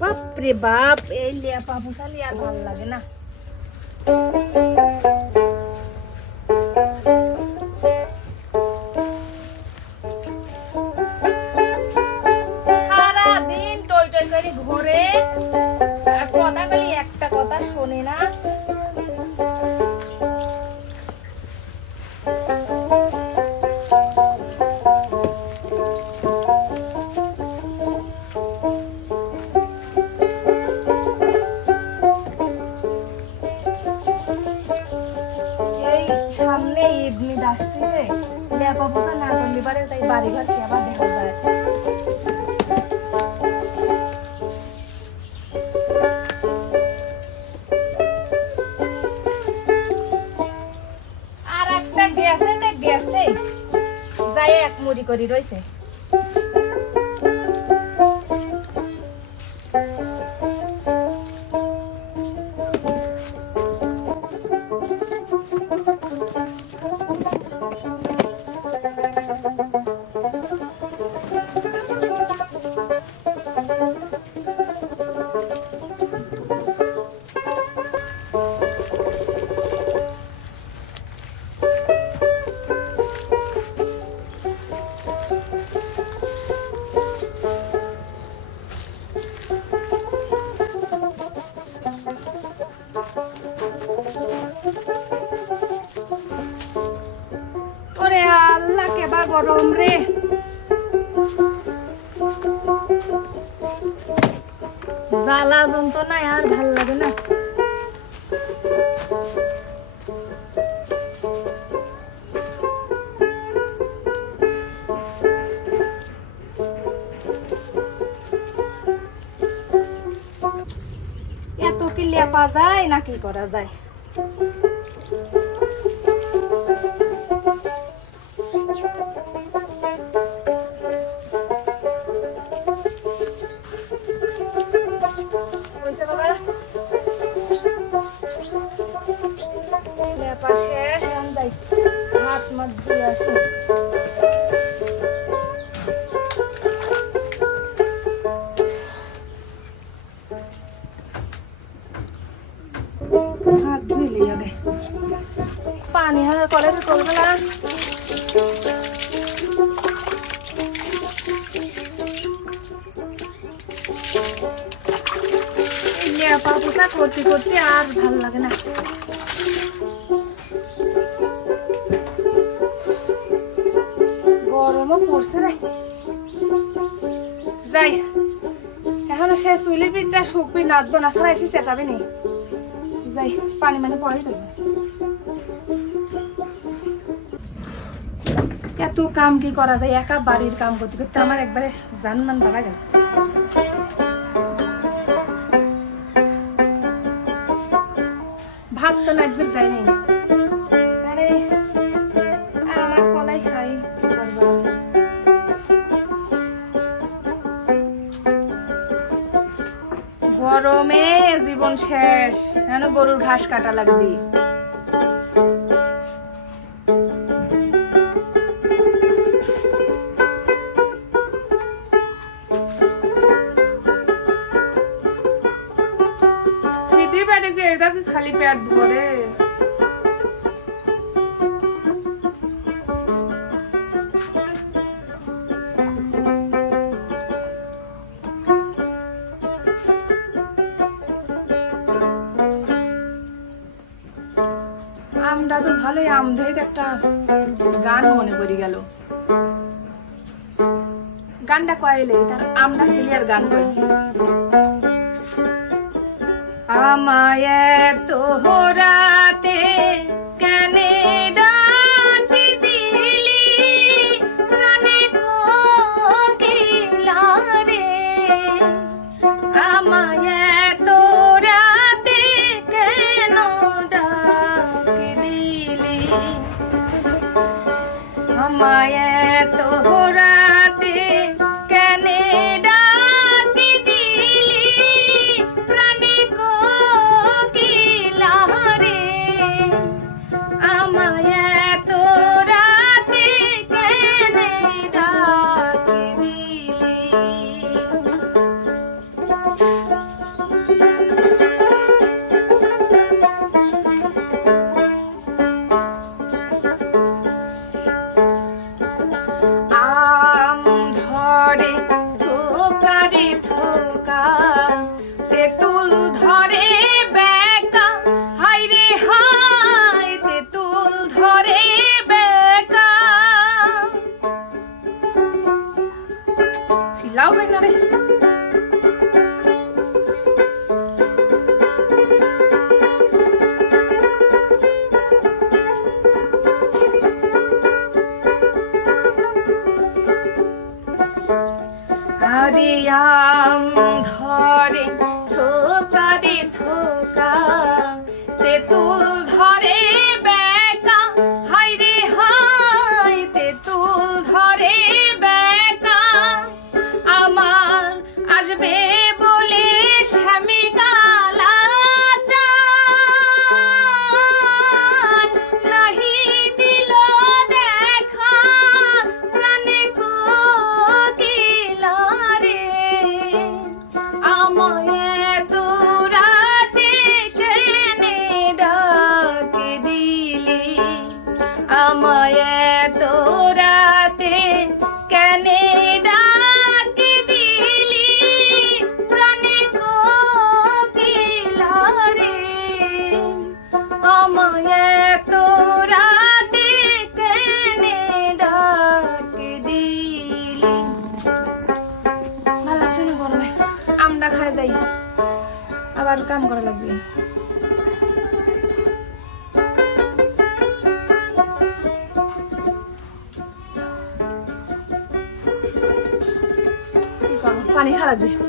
বাপরে বাপ, এই লেপা পোছালি আর ভালো লাগে না। সারাদিন টই টই করে ঘরে, কথা বলি একটা কথা শোনে না। সামনে ঈদ আসতেছে, লেপা পোছা না করলে পারে, তাই বাড়ি ঘর কি আবার দেখা যায়। আর একটা গেছে না গেছে, যাই এক মুড়ি করি রয়েছে। গরম রে, জ্বালা যন্ত্রণায় আর ভাল লাগে না। এত কি লেপা যায় না কি করা যায়? হাত মাত দিয়ে আসি। হাত ধুইলে আগে পানি হার কলে তো করবে না। লেপা পোছা করতে করতে আর ভাল লাগে না। গরমও পড়ছে রে, যাই এখনো সে চুলির পিঠটা শুকবি, নাচবো না ছাড়া এসে চেঁচাবি নি। যাই পানি মানে পরে দেবো। এত কাম কি করা যায়, একা বাড়ির কাম করতে করতে আমার একবারে জান মান বাড়া গেল। ভাত তো না একবার যাই নাই, আমার কলাই খাই। গরমে জীবন শেষ, কেন গরুর ঘাস কাটা লাগবে। খালি পেট ভরে আমটা তো ভালোই, আম ধরে একটা গান মনে পড়ে গেল। গানটা কয়েলে তার আমটা সিলিয়ার গান কই। আমায় তো রাতে কেনে ডাকি দিলি, প্রাণে কোকিলা রে। আমায় তো রাতে কেন ডাকি দিলি, আমায় তো রাতে কেনে ডাকি দিলি, প্রাণে কোকিলা রে। আমায় তো রাতে কেনে ডাকি দিলি। আমায় তো রাতে কেনে ডাকে দিলি আমায় তো রাতে কেনে ডাকে দিলি প্রাণে কোকিলা রে আমায় তো রাতে কেনে ডাকে দিলি ভালো আছে না গরমে আমরা খাই যাই আবার কাম করা লাগবে পানি খাওয়া লাগবে